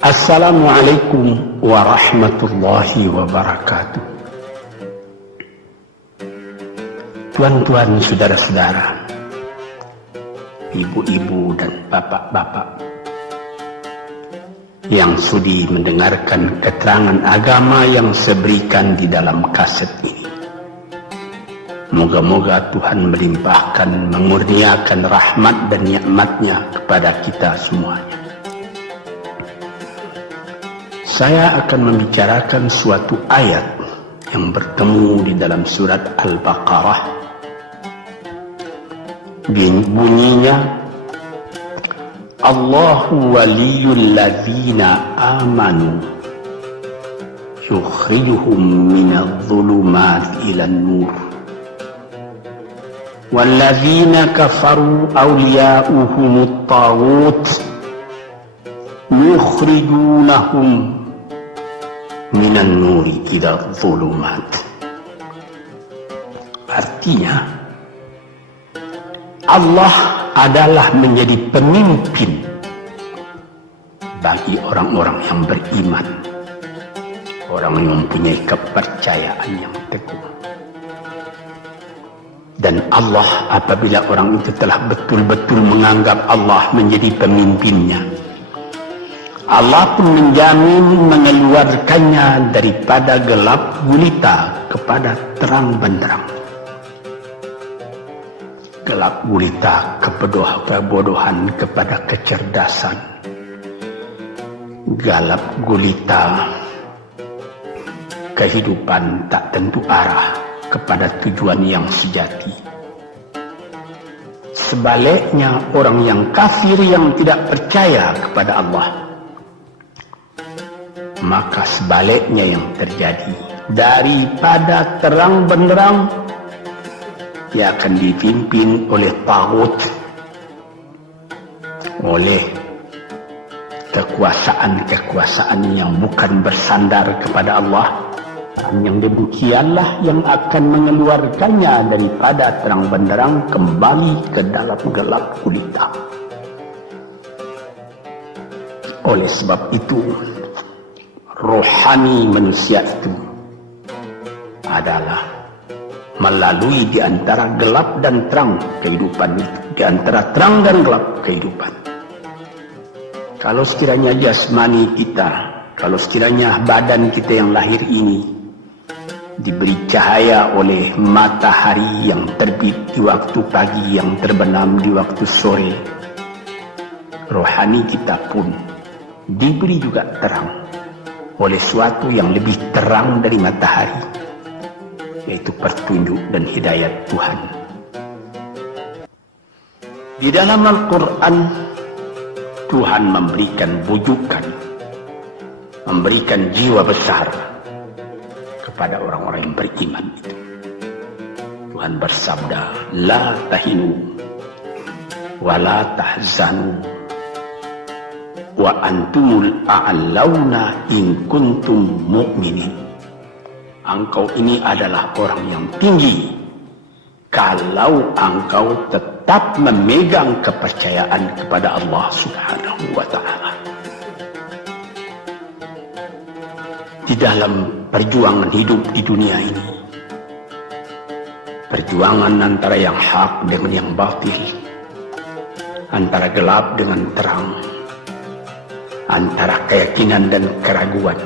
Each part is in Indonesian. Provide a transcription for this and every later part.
Assalamualaikum warahmatullahi wabarakatuh. Tuan-tuan, saudara-saudara, ibu-ibu dan bapak-bapak yang sudi mendengarkan keterangan agama yang saya berikan di dalam kaset ini. Moga-moga Tuhan melimpahkan, mengurniakan rahmat dan nikmat-Nya kepada kita semuanya. Saya akan membicarakan suatu ayat yang bertemu di dalam surat Al-Baqarah. Bunyinya, Allahu waliyul ladzina amanu yukhrijuhum minadh dhulumati ilan nur walladzina kafaru awliya'uhumut taghut yukhrijunahum minan nuri ila dhulumat. Artinya, Allah adalah menjadi pemimpin bagi orang-orang yang beriman, orang yang mempunyai kepercayaan yang teguh. Dan Allah, apabila orang itu telah betul-betul menganggap Allah menjadi pemimpinnya, Allah pun menjamin mengeluarkannya daripada gelap gulita kepada terang benderang. Gelap gulita kebodohan kepada kecerdasan. Gelap gulita kehidupan tak tentu arah kepada tujuan yang sejati. Sebaliknya, orang yang kafir yang tidak percaya kepada Allah, maka sebaliknya yang terjadi, daripada terang benderang ia akan dipimpin oleh taghut, oleh kekuasaan yang bukan bersandar kepada Allah. Yang demikianlah yang akan mengeluarkannya daripada terang benderang kembali ke dalam gelap gulita. Oleh sebab itu, rohani manusia itu adalah melalui di antara gelap dan terang kehidupan itu, di antara terang dan gelap kehidupan. Kalau sekiranya jasmani kita, kalau sekiranya badan kita yang lahir ini diberi cahaya oleh matahari yang terbit di waktu pagi, yang terbenam di waktu sore, rohani kita pun diberi juga terang oleh suatu yang lebih terang dari matahari, yaitu petunjuk dan hidayat Tuhan. Di dalam Al-Quran, Tuhan memberikan bujukan, memberikan jiwa besar kepada orang-orang yang beriman itu. Tuhan bersabda, La tahinu wa la tahzanu wa antumul a'launa in kuntum mu'minin. Engkau ini adalah orang yang tinggi kalau engkau tetap memegang kepercayaan kepada Allah Subhanahu wa ta'ala. Di dalam perjuangan hidup di dunia ini, perjuangan antara yang hak dengan yang batil, antara gelap dengan terang, antara keyakinan dan keraguan,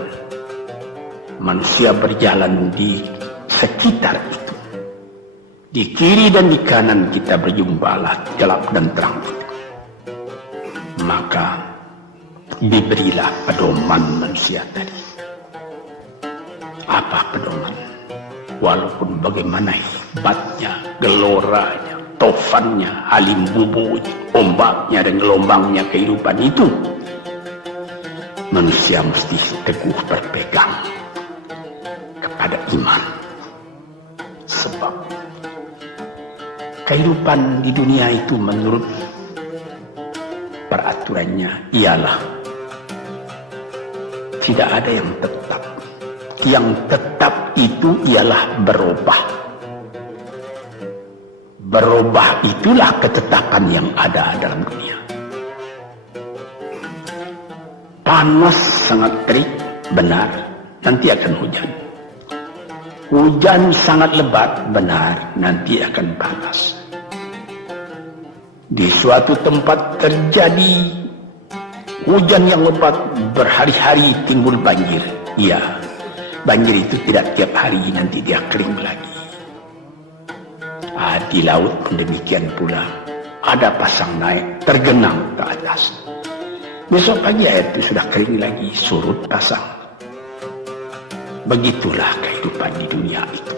manusia berjalan di sekitar itu. Di kiri dan di kanan kita berjumpalah gelap dan terang itu. Maka diberilah pedoman manusia tadi. Apa pedoman? Walaupun bagaimana hebatnya, geloranya, tofannya, halim bubunya, ombaknya dan gelombangnya kehidupan itu, manusia mesti teguh berpegang kepada iman. Sebab Kehidupan di dunia itu menurut peraturannya ialah tidak ada yang tetap. Yang tetap itu ialah berubah. Berubah itulah ketetapan yang ada dalam dunia. Panas sangat terik, benar, nanti akan hujan. Hujan sangat lebat, benar, nanti akan panas. Di suatu tempat terjadi hujan yang lebat, berhari-hari timbul banjir. Ya, banjir itu tidak tiap hari, nanti dia kering lagi. Di laut pun demikian pula. Ada pasang naik, tergenang ke atas. Besok pagi air itu sudah kering lagi, surut pasang. Begitulah kehidupan di dunia itu.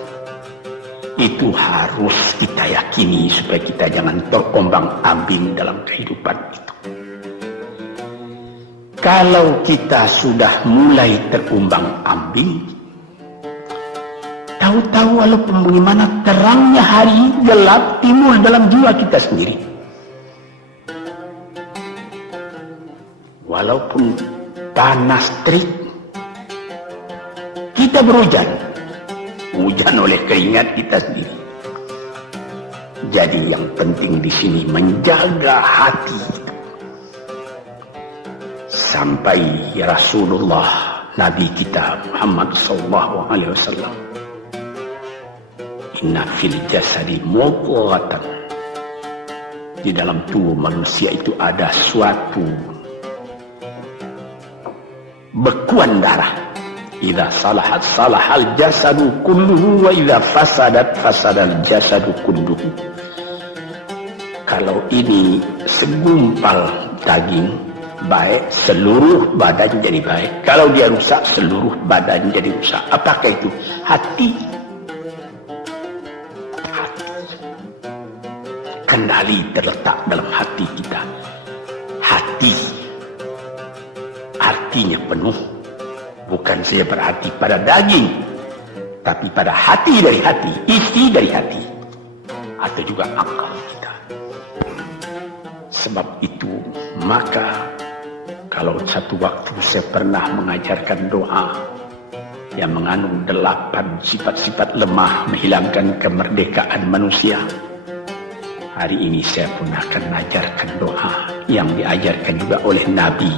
Itu harus kita yakini supaya kita jangan terombang-ambing dalam kehidupan itu. Kalau kita sudah mulai terombang-ambing, tahu-tahu walaupun bagaimana terangnya hari gelap timbul dalam jiwa kita sendiri. Walaupun panas terik, kita berhujan. Hujan oleh keringat kita sendiri. Jadi yang penting di sini menjaga hati. Sampai Rasulullah Nabi kita Muhammad SAW, inna fil jasadi mudghatan, di dalam tubuh manusia itu ada suatu bekuan darah. Idza salahat salahal jasadu kulluhu wa idza fasadat fasadal jasadu kulluhu. Kalau ini segumpal daging baik, seluruh badan jadi baik. Kalau dia rusak, seluruh badan jadi rusak. Apakah itu? Hati. Kendali terletak dalam hati kita. Hati artinya penuh, bukan saja berarti pada daging, tapi pada hati dari hati, isi dari hati, atau juga akal kita. Sebab itu maka kalau satu waktu saya pernah mengajarkan doa yang mengandung 8 sifat-sifat lemah menghilangkan kemerdekaan manusia, hari ini saya pun akan mengajarkan doa yang diajarkan juga oleh Nabi,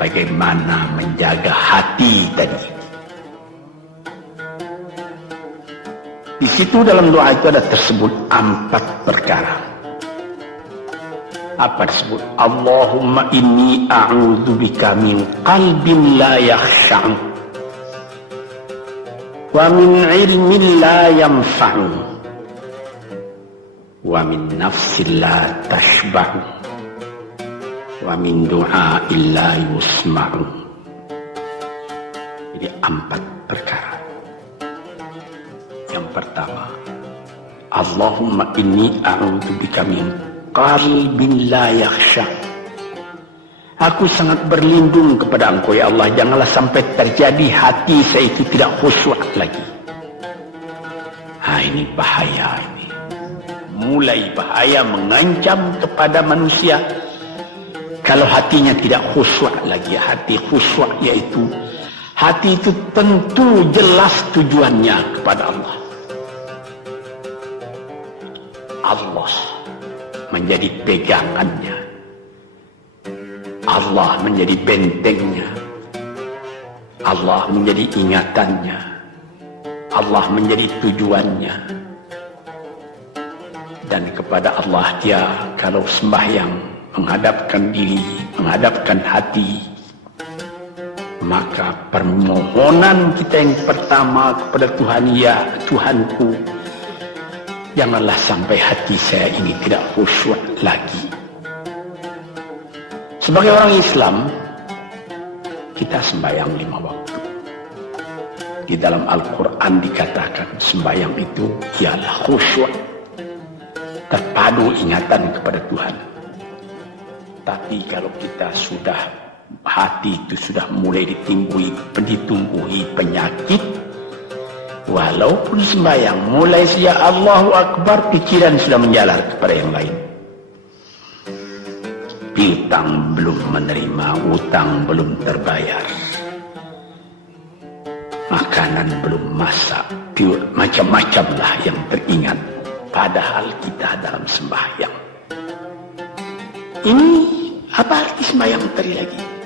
bagaimana menjaga hati tadi. Di situ dalam doa itu ada tersebut 4 perkara. Apa tersebut? Allahumma inni a'udzubika min qalbin la yakhsha'u wa min ilmin la yanfa'u wa min nafsin la tashba'u wa min du'a illa yusma'u. Jadi 4 perkara. Yang pertama, Allahumma inni a'udzubika min qalbin la yakhsha. Aku sangat berlindung kepada Engkau ya Allah, janganlah sampai terjadi hati saya itu tidak khusyuk lagi. Ini bahaya ini. Mulai bahaya, mengancam kepada manusia kalau hatinya tidak khusyuk lagi. Hati khusyuk yaitu hati itu tentu jelas tujuannya kepada Allah. Allah menjadi pegangannya, Allah menjadi bentengnya, Allah menjadi ingatannya, Allah menjadi tujuannya. Dan kepada Allah dia kalau sembahyang menghadapkan diri, menghadapkan hati, maka permohonan kita yang pertama kepada Tuhan, ya Tuhanku, janganlah sampai hati saya ini tidak khusyuk lagi. Sebagai orang Islam, kita sembahyang 5 waktu. Di dalam Al-Quran dikatakan sembahyang itu ialah khusyuk, terpadu ingatan kepada Tuhan. Tapi kalau kita sudah, hati itu sudah mulai ditumbuhi penyakit, Walaupun sembahyang, mulai sejak Allahu Akbar, pikiran sudah menjalar kepada yang lain. Piutang belum menerima, utang belum terbayar, makanan belum masak, macam-macam lah yang teringat. Padahal kita dalam sembahyang. Ini apa arti sembahyang tadi lagi?